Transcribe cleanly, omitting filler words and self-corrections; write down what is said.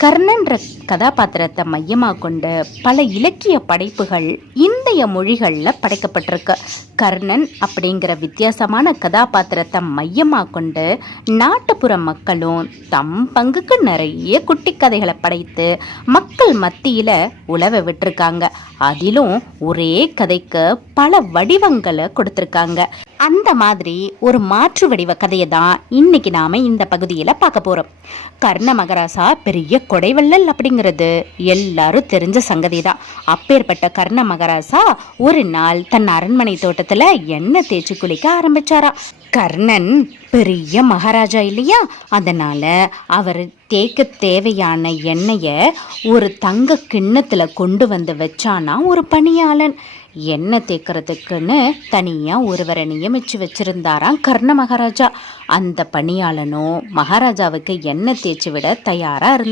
கர்ணன்ற கதாபாத்திரத்தை மையமாக கொண்டு பல இலக்கிய படைப்புகள் இந்திய மொழிகளில் படைக்கப்பட்டிருக்கு. கர்ணன் அப்படிங்கிற வித்தியாசமான கதாபாத்திரத்தை மையமாக கொண்டு நாட்டுப்புற மக்களும் தம் பங்குக்கு நிறைய குட்டி கதைகளை படைத்து மக்கள் மத்தியில் உலவ விட்டுருக்காங்க. அதிலும் ஒரே கதைக்கு பல வடிவங்களை கொடுத்துருக்காங்க. அந்த மாதிரி ஒரு மாற்று வடிவ கதையை தான் இன்னைக்கு நாம இந்த பகுதியில் பார்க்க போறோம். கர்ண மகாராசா பெரிய கொடைவள்ளல் அப்படிங்கிறது எல்லாரும் தெரிஞ்ச சங்கதி தான். அப்பேற்பட்ட கர்ண மகாராசா ஒரு நாள் தன் அரண்மனை தோட்டத்துல எண்ணெய் தேய்ச்சி குளிக்க ஆரம்பிச்சாரா. கர்ணன் பெரிய மகாராஜா இல்லையா, அதனால அவர் தேய்க்க தேவையான எண்ணெயை ஒரு தங்க கிண்ணத்துல கொண்டு வந்து வச்சானா ஒரு பணியாளன். எண்ணெய் தேய்க்கிறதுக்குன்னு தனியாக ஒருவரை நியமித்து வச்சுருந்தாராம் கர்ண மகாராஜா. அந்த பணியாளனும் மகாராஜாவுக்கு எண்ணெய் தேய்ச்சி விட தயாராக இருந்தார்.